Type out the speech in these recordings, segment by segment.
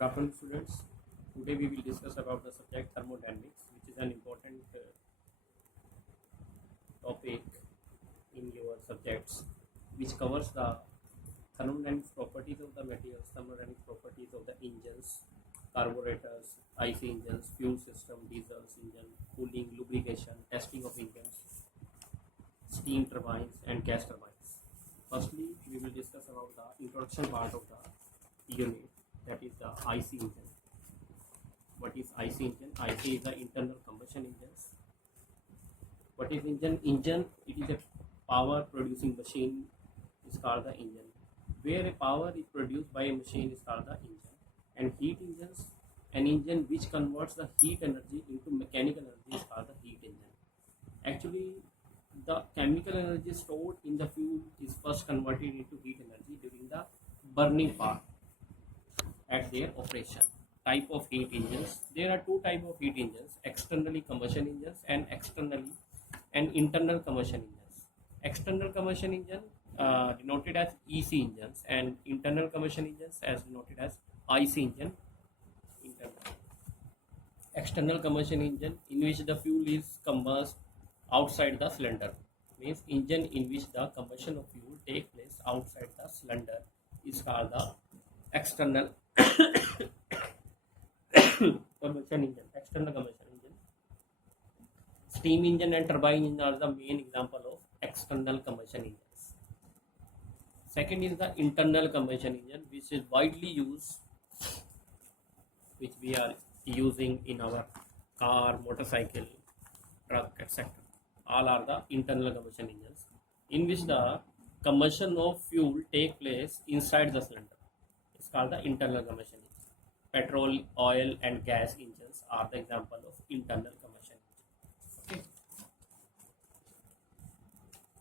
Good afternoon, students. Today we will discuss about the subject thermodynamics, which is an important topic in your subjects, which covers the thermodynamic properties of the materials, thermodynamic properties of the engines, carburetors, IC engines, fuel system, diesels engine, cooling, lubrication, testing of engines, steam turbines, and gas turbines. Firstly, we will discuss about the introduction part of the unit, that is the IC engine. What is IC engine? IC is the internal combustion engines. What is engine? Engine, it is a power producing machine, is called the engine. Where a power is produced by a machine is called the engine. And heat engines, an engine which converts the heat energy into mechanical energy is called the heat engine. Actually, the chemical energy stored in the fuel is first converted into heat energy during the burning part at their operation. Type of heat engines. There are two types of heat engines: externally combustion engines and internal combustion engines. External combustion engine denoted as EC engines, and internal combustion engines as denoted as IC engine. External combustion engine, in which the fuel is combusted outside the cylinder, means engine in which the combustion of fuel takes place outside the cylinder, is called the external combustion engine. External combustion engine. Steam engine and turbine engine are the main example of external combustion engines. Second is the internal combustion engine, which is widely used, which we are using in our car, motorcycle, truck, etc. All are the internal combustion engines, in which the combustion of fuel take place inside the cylinder. It's called the internal combustion engine. Petrol, oil, and gas engines are the example of internal combustion engine. Okay.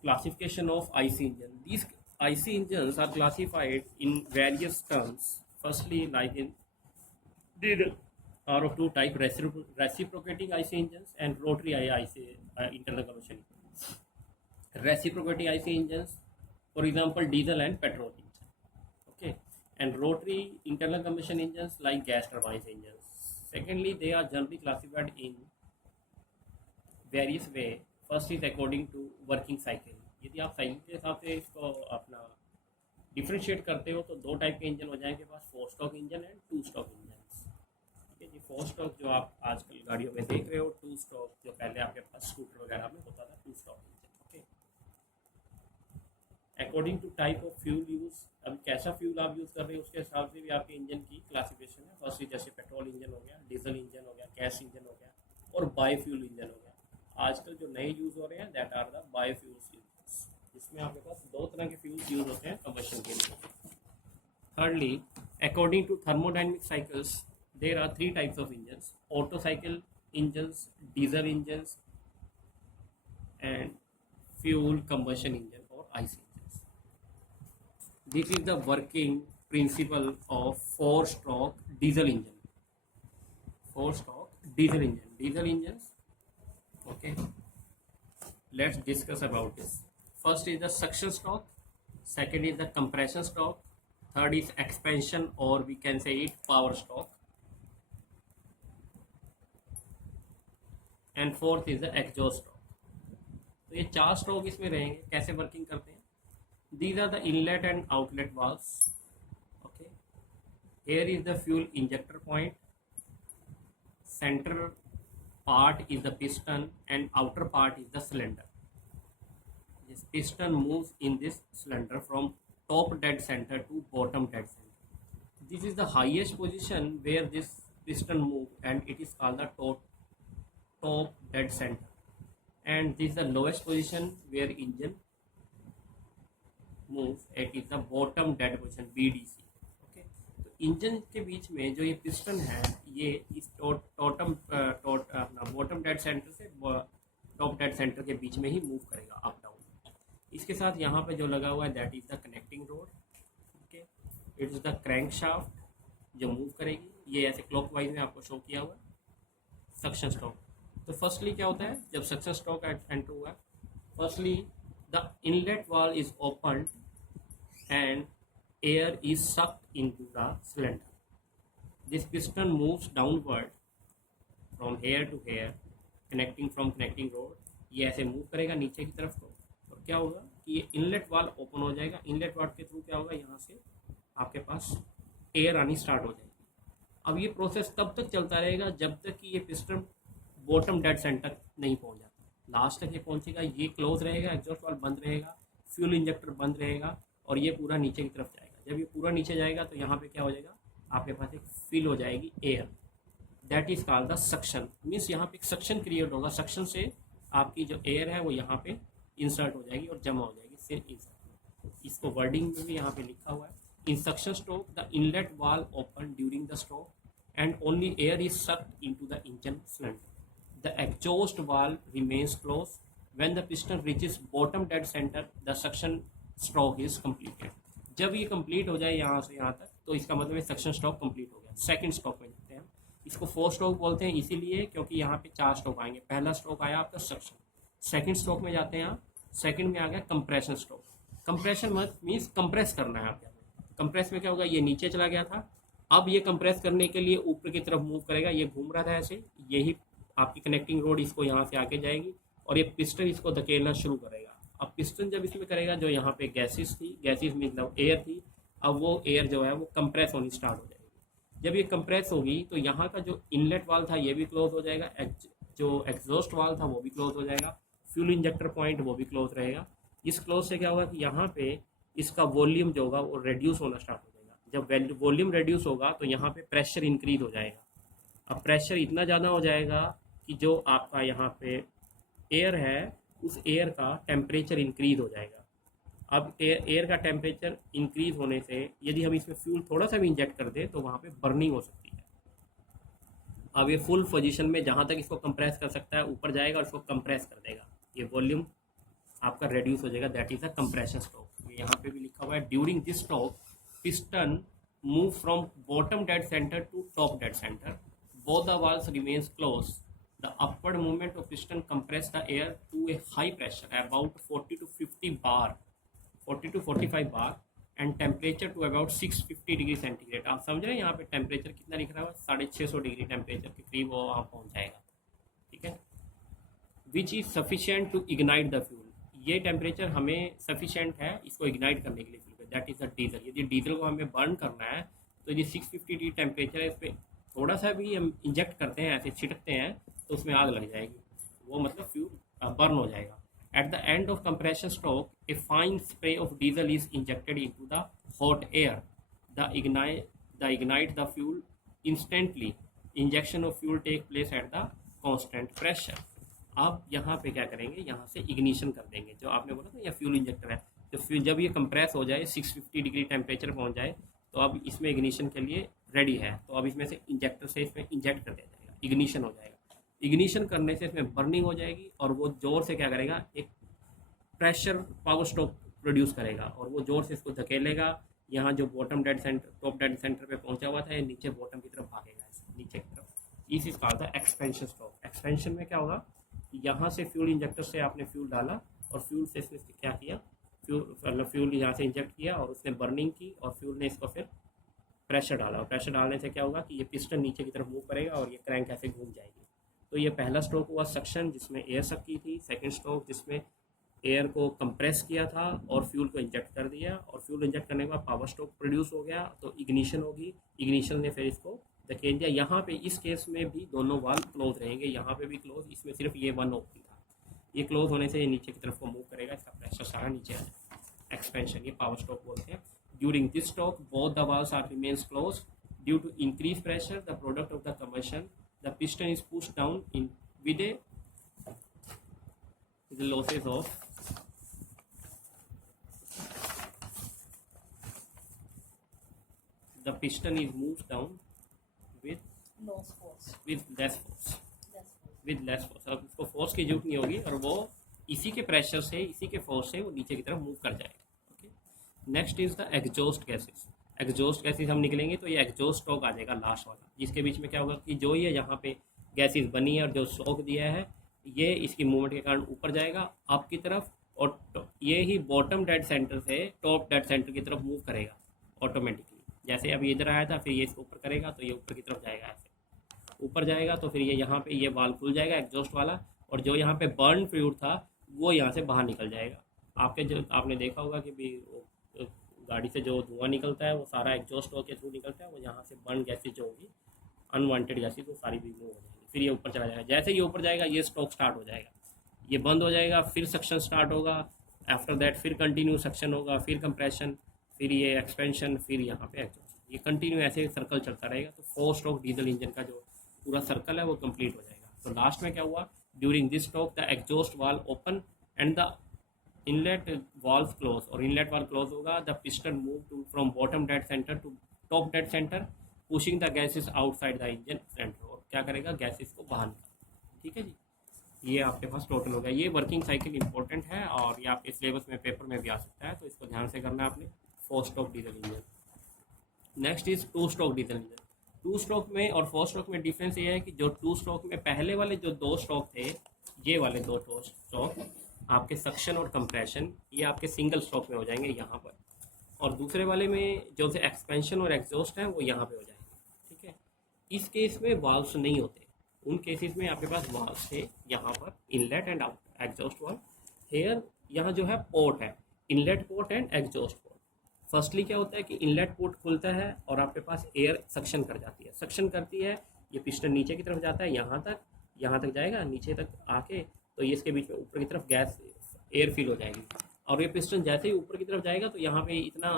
Classification of IC engine. These IC engines are classified in various terms. Firstly, like in there are of two types: reciprocating IC engines and rotary IC internal combustion engines. Reciprocating IC engines, for example, diesel and petrol engine. Okay. And rotary internal combustion engines like gas turbines engines. Secondly, they are generally classified in various way. First is according to working cycle. यदि आप cycle के हिसाब से इसको अपना differentiate करते हो तो दो टाइप के इंजन हो जाएंगे पास: 4 stock engine and 2 stroke engine. ठीक है जी. 4 स्टॉक जो आप आजकल गाड़ियों में देख रहे हो, 2 स्टॉक जो पहले आपके पास स्कूटर वगैरह में होता था, 2 stroke engine. Okay. According to type of fuel use, अब कैसा फ्यूल आप यूज़ कर रहे हैं उसके हिसाब से भी आपके इंजन की क्लासिफिकेशन है. फर्स्ट जैसे पेट्रोल इंजन हो गया, डीजल इंजन हो गया, गैस इंजन हो गया, और बायोफ्यूल इंजन हो गया. आजकल जो नए यूज़ हो रहे हैं that are the biofuels use, जिसमें आपके पास दो तरह के फ्यूल्स यूज होते हैं कंबशन के लिए. Thirdly, according to thermodynamic cycles, there are 3 types of engines: Otto cycle engines, diesel engines, and fuel combustion engine और IC. This is the working principle of 4-stroke diesel engine. 4-stroke diesel engine. Diesel engines. Okay. Let's discuss about this. First is the suction stroke. Second is the compression stroke. Third is expansion, or we can say it power stroke. And fourth is the exhaust stroke. तो ये 4 stroke इसमें रहेंगे. कैसे working करते हैं? These are the inlet and outlet valves. Okay. Here is the fuel injector point. Center part is the piston and outer part is the cylinder. This piston moves in this cylinder from top dead center to bottom dead center. This is the highest position where this piston moves, and it is called the top dead center. And this is the lowest position where engine moves, it is the bottom dead position, BDC. Okay. तो engine के बीच में जो ये piston है, ये इस bottom dead centre से top dead centre के बीच में ही मूव करेगा अप डाउन. इसके साथ यहाँ पे जो लगा हुआ है that is the connecting road. Okay. It is the crank shaft जो मूव करेगी. ये ऐसे क्लॉकवाइज में आपको शो किया हुआ है. Suction stroke. तो फर्स्टली क्या होता है जब सक्शन स्ट्रोक एंटर हुआ? Firstly the inlet valve is open and air is sucked into the cylinder. This piston moves downward from here to here connecting from connecting rod, ये ऐसे move करेगा नीचे की तरफ को, और क्या होगा कि ये इनलेट वाल्व ओपन हो जाएगा। इनलेट वाल्व के थ्रू क्या होगा, यहाँ से आपके पास एयर आनी स्टार्ट हो जाएगी। अब ये प्रोसेस तब तक चलता रहेगा जब तक कि ये पिस्टन बॉटम डेड सेंटर नहीं पहुंच जाता। लास्ट तक ये पहुंचेगा, ये क्लोज रहेगा, एग्जॉस्ट वाल्व बंद रहेगा, फ्यूल इंजेक्टर बंद रहेगा, और ये पूरा नीचे की तरफ जाएगा। जब ये पूरा नीचे जाएगा तो यहाँ पे क्या हो जाएगा, आपके पास एक फिल हो जाएगी air, that is called the suction. Means यहाँ पे एक सक्शन क्रिएट होगा, सक्शन से आपकी जो एयर है वो यहाँ पे इंसर्ट हो जाएगी और जमा हो जाएगी, फिर इंसर्ट। इसको वर्डिंग में भी यहाँ पे लिखा हुआ है, in suction stroke the inlet valve open during the stroke and only air is sucked into the engine cylinder. The exhaust valve remains closed. When the piston reaches bottom dead center, the suction stroke is completed. जब ये complete हो जाए यहाँ से यहाँ तक, तो इसका मतलब है सक्शन स्ट्रोक कंप्लीट हो गया। सेकंड स्ट्रोक में जाते हैं, इसको फोर स्ट्रोक बोलते हैं इसीलिए क्योंकि यहाँ पे 4 स्ट्रोक आएंगे। पहला स्ट्रोक आया आपका सक्शन, सेकंड स्ट्रोक में जाते हैं, सेकंड में आ गया compression stroke. Compression means compress करना है आपके। कंप्रेस में क्या होगा, ये नीचे चला गया था, अब ये कंप्रेस करने के लिए ऊपर की तरफ मूव करेगा। ये घूम रहा था ऐसे, यही आपकी कनेक्टिंग रोड इसको यहाँ से आगे जाएगी और ये पिस्टन इसको धकेलना शुरू करेगा। अब पिस्टन जब इसमें करेगा, जो यहाँ पे गैसेस थी, गैसेस मतलब एयर थी, अब वो एयर जो है वो कंप्रेस होनी स्टार्ट हो जाएगी। जब ये कंप्रेस होगी तो यहाँ का जो इनलेट वाल्व था ये भी क्लोज हो जाएगा, जो एग्जॉस्ट वाल्व था वो भी क्लोज हो जाएगा, फ्यूल इंजेक्टर पॉइंट वो भी क्लोज रहेगा। इस क्लोज से क्या होगा कि यहाँ पे इसका वॉल्यूम जो होगा वो रिड्यूस होना स्टार्ट हो जाएगा। जब वॉल्यूम रिड्यूस होगा तो यहाँ पे प्रेशर इंक्रीज हो जाएगा। अब प्रेशर इतना ज़्यादा हो जाएगा कि जो आपका यहाँ पे एयर है उस एयर का टेम्परेचर इंक्रीज हो जाएगा। अब एयर का टेम्परेचर इंक्रीज होने से यदि हम इसमें फ्यूल थोड़ा सा भी इंजेक्ट कर दें तो वहाँ पे बर्निंग हो सकती है। अब ये फुल पोजीशन में जहाँ तक इसको कंप्रेस कर सकता है ऊपर जाएगा और इसको कंप्रेस कर देगा, ये वॉल्यूम आपका रिड्यूस हो जाएगा, that is a compression stroke. यहाँ पे भी लिखा हुआ है, during this stroke piston move from bottom dead center to top dead center. Both the valves remains closed. The upward movement of piston compress the air to a high pressure, about 40 to 50 bar, 40 to 45 bar, and temperature to about 650 degree centigrade. आप समझ रहे हैं यहाँ पे temperature कितना लिख रहा है, 650 डिग्री टेम्परेचर के करीब वो वहाँ पहुँच जाएगा। ठीक है, which is sufficient to ignite the fuel. ये टेम्परेचर हमें सफिशियंट है इसको इग्नाइट करने के लिए, दैट इज़ द डीजल। यदि डीजल को हमें बर्न करना है तो ये 650 डिग्री टेम्परेचर है, इस पर थोड़ा सा भी हम इंजेक्ट करते हैं, ऐसे छिड़कते हैं तो उसमें आग लग जाएगी, वो मतलब फ्यूल बर्न हो जाएगा। At the end of compression stroke a fine spray of diesel is injected into the hot air, the ignite the fuel instantly. Injection of fuel take place at the constant pressure. अब यहाँ पे क्या करेंगे, यहाँ से ignition कर देंगे। जो आपने बोला था ये फ्यूल इंजेक्टर है, तो फिर जब ये कंप्रेस हो जाए 650 डिग्री टेम्परेचर पहुंच जाए तो अब इसमें इग्निशन के लिए रेडी है, तो अब इसमें से इंजेक्टर से इसमें इंजेक्ट कर दिया जाएगा, इग्निशन हो जाएगा। इग्निशन करने से इसमें बर्निंग हो जाएगी और वो जोर से क्या करेगा, एक प्रेशर पावर स्ट्रोक प्रोड्यूस करेगा और वो जोर से इसको धकेलेगा। यहाँ जो bottom dead centre, top dead centre पे पहुंचा हुआ था, ये नीचे बॉटम की तरफ भागेगा, नीचे की तरफ। इस चीज़ का होता है एक्सपेंशन स्ट्रोक। एक्सपेंशन में क्या होगा, यहाँ से फ्यूल इंजेक्टर से आपने फ्यूल डाला और फ्यूल से इसने क्या किया, फ्यूल यहाँ से इंजेक्ट किया और उसने बर्निंग की और फ्यूल ने इसको फिर प्रेशर डाला, और प्रेशर डालने से क्या होगा कि ये पिस्टन नीचे की तरफ मूव करेगा और ये क्रैंक ऐसे घूम जाएगी। तो ये पहला स्ट्रोक हुआ सक्शन, जिसमें एयर सक की थी। सेकंड स्ट्रोक जिसमें एयर को कंप्रेस किया था और फ्यूल को इंजेक्ट कर दिया, और फ्यूल इंजेक्ट करने के बाद पावर स्ट्रोक प्रोड्यूस हो गया, तो इग्निशन होगी। इग्निशन ने फिर इसको धकेल दिया। यहाँ पे इस केस में भी दोनों वाल्व क्लोज रहेंगे, यहाँ पे भी क्लोज, इसमें सिर्फ ये वन ओपन था। ये क्लोज होने से ये नीचे की तरफ को मूव करेगा, इसका प्रेशर सारा नीचे आ जाएगा। एक्सपेंशन, ये पावर स्ट्रोक बोलते हैं। During this stroke both the valves are remains close due to increase pressure, the product of the combustion, the piston is pushed down in with the losses of the piston is moved down with less force. with less force। अब इसको force की जरूरत नहीं होगी और वो इसी के प्रेशर से, इसी के फोर्स से वो नीचे की तरफ मूव कर जाएगा। Okay, next is the exhaust gases. Exhaust gases हम निकलेंगे तो ये एग्जॉस्ट स्ट्रोक आ जाएगा लास्ट वाला, जिसके बीच में क्या होगा कि जो ये यहाँ पे गैसेस बनी है और जो स्ट्रोक दिया है, ये इसकी मूवमेंट के कारण ऊपर जाएगा अप की तरफ, और ये ही बॉटम डेड सेंटर से टॉप डेड सेंटर की तरफ मूव करेगा ऑटोमेटिकली। जैसे अभी इधर आया था, फिर ये इसको ऊपर करेगा तो ये ऊपर की तरफ जाएगा, ऐसे ऊपर जाएगा तो फिर ये यहाँ पे ये वाल्व खुल जाएगा एग्जॉस्ट वाला, और जो यहाँ पे बर्न फ्लूइड था वो यहाँ से बाहर निकल जाएगा। आपके जो आपने देखा होगा कि भी गाड़ी से जो धुआं निकलता है वो सारा एग्जॉस्ट के थ्रू निकलता है, वो यहाँ से बर्न गैसेज जो होगी अनवांटेड गैसेज वो सारी भी मूव हो जाएगी, फिर ये ऊपर चला जाएगा। जैसे ये ऊपर जाएगा ये स्ट्रोक स्टार्ट हो जाएगा, ये बंद हो जाएगा, फिर सक्शन स्टार्ट होगा, आफ्टर दैट फिर कंटिन्यू सक्शन होगा, फिर कंप्रेशन, फिर ये एक्सपेंशन, फिर यहाँ पे एग्जॉस्ट, ये कंटिन्यू ऐसे सर्कल चलता रहेगा। तो 4 स्ट्रोक डीजल इंजन का जो पूरा सर्कल है वो कंप्लीट हो जाएगा। तो लास्ट में क्या हुआ, during this stroke the exhaust valve open and the inlet valve close, और इनलेट वाल्व क्लोज होगा, the piston move to from bottom dead centre to top dead centre, pushing the gases outside the engine centre, और क्या करेगा gases को बाहर निकाल। ठीक है जी, ये आपके पास टोटल हो गया। ये वर्किंग साइकिल इंपॉर्टेंट है और ये आपके सिलेबस में पेपर में भी आ सकता है, तो इसको ध्यान से करना है आपने। 4 stroke diesel engine. Next is 2 stroke diesel engine. 2 stroke में और 4 स्ट्रोक में डिफरेंस ये है कि जो 2 स्ट्रोक में पहले वाले जो 2 स्ट्रोक थे, ये वाले 2 स्ट्रोक आपके सक्शन और कंप्रेशन ये आपके सिंगल स्ट्रोक में हो जाएंगे यहाँ पर, और दूसरे वाले में जो से एक्सपेंशन और एग्जॉस्ट है वो यहाँ पे हो जाएंगे। ठीक है, इस केस में वाल्व्स नहीं होते, उन केसेस में आपके पास वाल्व्स थे यहाँ पर, inlet and out exhaust valve. Here यहाँ जो है पोर्ट है, inlet port and exhaust port. Firstly क्या होता है कि इनलेट पोर्ट खुलता है और आपके पास एयर सक्शन कर जाती है, सक्शन करती है, ये पिस्टन नीचे की तरफ जाता है, यहाँ तक जाएगा, नीचे तक आके तो ये इसके बीच में ऊपर की तरफ गैस एयर फिल हो जाएगी, और ये पिस्टन जैसे ही ऊपर की तरफ जाएगा तो यहाँ पे इतना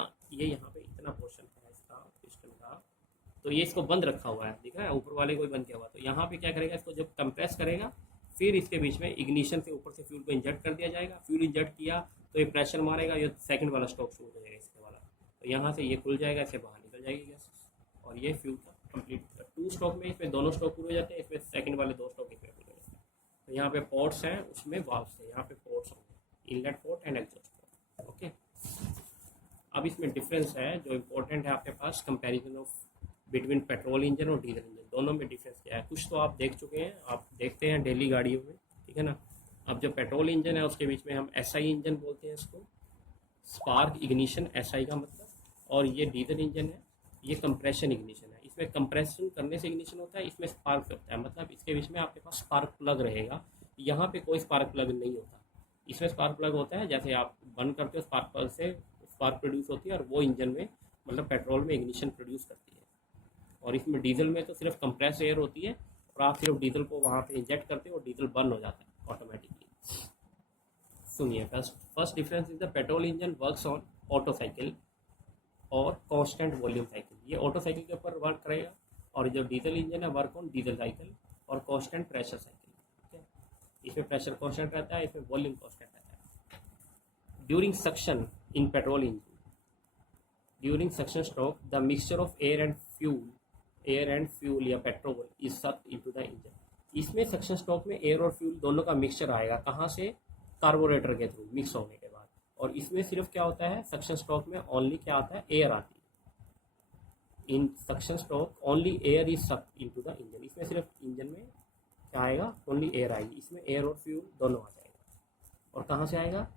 पोर्शन है इसका पिस्टन का, तो ये इसको बंद रखा हुआ है, दिख रहा है, ऊपर वाले को भी बंद किया हुआ है। तो यहाँ पे क्या करेगा, इसको जब कंप्रेस करेगा फिर इसके बीच में इग्निशन से ऊपर से फ्यूल को इंजेक्ट कर दिया जाएगा, फ्यूल इंजेक्ट किया तो ये प्रेशर मारेगा, ये सेकंड वाला स्ट्रोक शुरू हो जाएगा इसके वाला, तो यहाँ से ये खुल जाएगा, इससे बाहर निकल जाएगी गैस, और ये फ्यूल का कंप्लीट 2 स्ट्रोक में इसमें दोनों स्ट्रोक पूरे हो जाते हैं, इसमें सेकंड वाले 2 स्ट्रोक इसमें पूरे हो जाते हैं। तो यहाँ पे पोर्ट्स हैं, उसमें वाल्व्स है, यहाँ पे पोर्ट्स होंगे, inlet port and exhaust port. Okay, अब इसमें डिफरेंस है जो इम्पोर्टेंट है आपके पास, comparison of between petrol engine और डीजल इंजन, दोनों में डिफरेंस क्या है। कुछ तो आप देख चुके हैं, आप देखते हैं डेली गाड़ियों में, ठीक है ना। अब जो पेट्रोल इंजन है उसके बीच में हम एसआई इंजन बोलते हैं इसको, स्पार्क इग्निशन एसआई का मतलब, और ये डीजल इंजन है, ये कंप्रेशन इग्निशन है। इसमें कंप्रेशन करने से इग्निशन होता है, इसमें स्पार्क से होता है, मतलब इसके बीच में आपके पास स्पार्क प्लग रहेगा, यहाँ पे कोई स्पार्क प्लग नहीं होता। इसमें स्पार्क प्लग होता है, जैसे आप बंद करते हो स्पार्क प्लग से स्पार्क प्रोड्यूस होती है, और वो इंजन में मतलब पेट्रोल में इग्निशन प्रोड्यूस करती है। और इसमें डीजल में तो सिर्फ कंप्रेस एयर होती है, और आप सिर्फ डीजल को वहाँ पे इंजेक्ट करते हो और डीजल बर्न हो जाता है ऑटोमेटिकली। सुनिए, first difference is the petrol engine works on auto cycle और कांस्टेंट वॉल्यूम साइकिल, ये ऑटो साइकिल के ऊपर वर्क करेगा, और जो डीजल इंजन है वर्क ऑन डीजल साइकिल और कांस्टेंट प्रेशर साइकिल। ठीक है, इसमें प्रेशर कांस्टेंट रहता है, इसमें वॉल्यूम कांस्टेंट रहता है। During suction in petrol engine, during suction stroke the mixture of air and fuel या petrol is sucked into the engine. इसमें सक्शन स्ट्रोक में एयर और फ्यूल दोनों का मिक्सचर आएगा, कहाँ से, कार्बोरेटर के थ्रू मिक्स होने के बाद। और इसमें सिर्फ क्या होता है, सक्शन स्ट्रोक में ओनली क्या आता है, एयर आती है। In suction stroke only air is sucked into the engine, इसमें सिर्फ इंजन में क्या आएगा, ओनली एयर आएगी, इसमें एयर और फ्यूल दोनों आ जाएगा। और कहाँ से आएगा,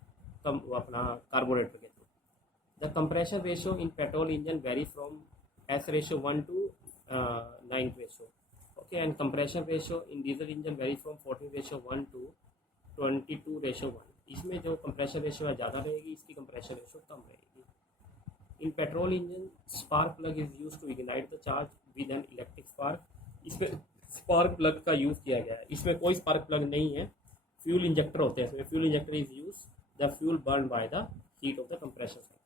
अपना कार्बोरेटर के through. The compression ratio in petrol engine very from S ratio 1 to 9 ratio, okay, and compression ratio in diesel engine vary from 14:1 to 22:1। इसमें जो कंप्रेशन रेशियो है ज़्यादा रहेगी, इसकी कंप्रेशन रेशियो कम रहेगी। In petrol engine spark plug is use to ignite the charge with an electric spark, इसमें spark plug का यूज़ किया गया है, इसमें कोई स्पार्क प्लग नहीं है, फ्यूल इंजेक्टर होते हैं इसमें, fuel injector is use the fuel burn by the heat of the compression cycle.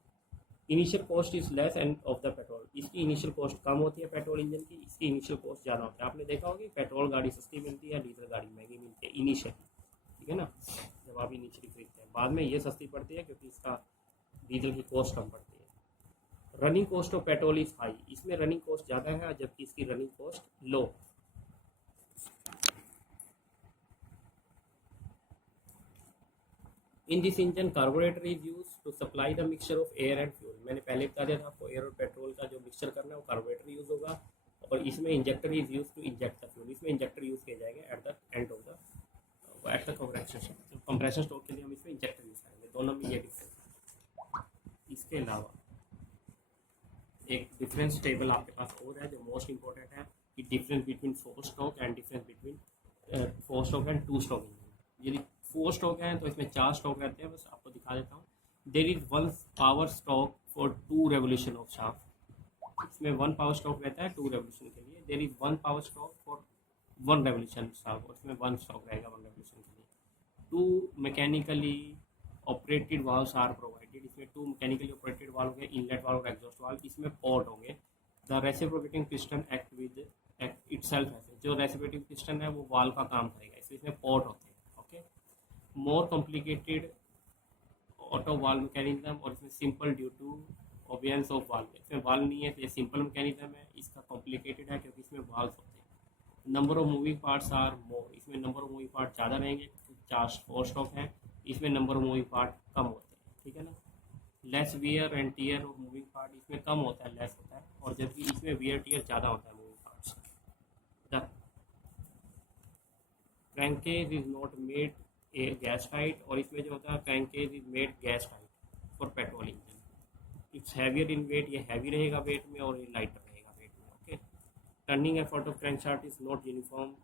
Initial cost is less and of the petrol, इसकी इनिशियल कॉस्ट कम होती है पेट्रोल इंजन की, इसकी इनिशियल कॉस्ट ज़्यादा होती है। आपने देखा होगा कि पेट्रोल गाड़ी सस्ती मिलती है, डीजल गाड़ी महंगी मिलती है इनिशियली, ठीक है ना, जब आप इनिशियली खरीदते हैं। बाद में ये सस्ती पड़ती है क्योंकि इसका डीजल की कॉस्ट कम पड़ती है। Running cost of petrol is high, इसमें रनिंग कॉस्ट ज़्यादा है जबकि इसकी running cost low. In this engine carburettor is use to supply the mixture of air and fuel, मैंने पहले बता दिया था आपको, एयर और पेट्रोल का जो मिक्सचर करना है वो कार्बोरेटर यूज होगा, और इसमें injector is use to inject the fuel, इसमें इंजेक्टर यूज किया जाएगा at the end of the compression stroke के लिए हम इसमें इंजेक्टर यूज करेंगे। दोनों में ये डिफरेंस है। इसके अलावा एक डिफरेंस टेबल आपके पास और है जो मोस्ट इंपॉर्टेंट है कि difference between 4 stroke and difference between 4 stroke and 2 stroke engine. यदि 4 स्ट्रोक हैं तो इसमें 4 स्ट्रोक रहते हैं, बस आपको दिखा देता हूँ। There is 1 power stroke for 2 revolution of shaft. इसमें 1 पावर स्ट्रोक रहता है 2 रेवोल्यूशन के लिए। There is 1 power stroke for 1 revolution shaft, और इसमें 1 स्ट्रोक रहेगा 1 रेवोल्यूशन के लिए। 2 mechanically operated valves are provided. इसमें 2 मैकेनिकली ऑपरेटेड वाल्व होंगे, इनलेट वाल्व और एग्जॉस्ट वाल्व। इसमें पोर्ट होंगे। The reciprocating piston act with itself है, जो रेसिप्रोकेटिंग पिस्टन है वो वाल्व का काम करेगा, इसलिए इसमें पोर्ट होते हैं। Okay, more complicated auto valve mechanism, और इसमें simple due to absence of valve. इसमें वाल्व नहीं है तो ये सिंपल मैकेनिज्म है। इसका कॉम्प्लिकेटेड है क्योंकि इसमें वाल्व होते हैं। Number of moving parts are more. इसमें नंबर ऑफ मूविंग पार्ट ज़्यादा रहेंगे, 4 स्ट्रोक हैं। इसमें नंबर ऑफ मूविंग पार्ट कम होते हैं, ठीक है ना। Less wear and tear of moving part, इसमें कम होता है, लेस होता है, और जबकि इसमें वियर टीयर ज़्यादा होता है moving parts. The crankcase is not made a gas tight, और इसमें जो होता है crankcase is made gas tight for petrol engine. It's heavier in weight, ये हैवी रहेगा वेट में और ये लाइटर रहेगा वेट में। Okay, turning effort of crankshaft is not uniform,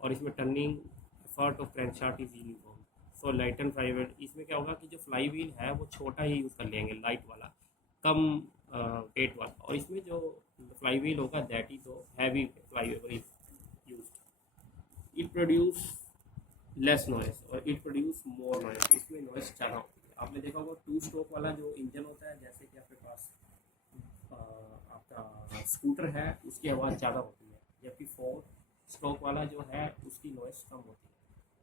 और इसमें turning effort of crankshaft is uniform. So light and flywheel, इसमें क्या होगा कि जो फ्लाई व्हील है वो छोटा ही यूज़ कर लेंगे, लाइट वाला, कम वेट वाला, और इसमें जो फ्लाई व्हील होगा that is heavy fly wheel is used. It produce less noise और इट प्रोड्यूस मोर नॉइस, इसमें नॉइस ज़्यादा होती है। आपने देखा होगा 2 स्ट्रोक वाला जो इंजन होता है, जैसे कि आपके पास आपका स्कूटर है, उसकी आवाज़ ज़्यादा होती है, जबकि 4 स्ट्रोक वाला जो है उसकी नॉइस कम होती है।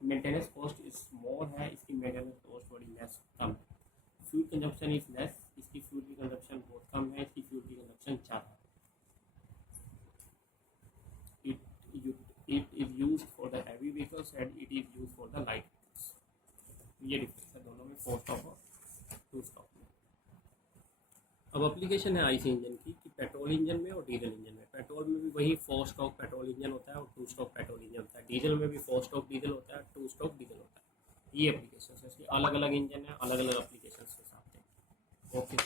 मेंटेनेंस कॉस्ट इज मोर है, इसकी मेंटेनेंस कॉस्ट थोड़ी लेस कम है। फ्यूल कंजप्शन इज लेस, इसकी फ्यूल की कंजप्शन बहुत कम है, इसकी फ्यूल की कंजप्शन ज़्यादा है। It is used for the heavy vehicles and it is used for the light vehicles. ये डिफरेंस है दोनों में, 4 स्ट्रोक और 2 स्ट्रोक में। अब एप्लीकेशन है आईसी इंजन की कि पेट्रोल इंजन में और डीजल इंजन में। पेट्रोल में भी वही 4 स्ट्रोक पेट्रोल इंजन होता है और 2 स्ट्रोक पेट्रोल इंजन होता है। डीजल में भी 4 स्ट्रोक डीजल होता है, 2 स्ट्रोक डीजल होता है। ये एप्लीकेशन है, इसलिए अलग अलग इंजन है, अलग अलग एप्लीकेशन के साथ है। ओके।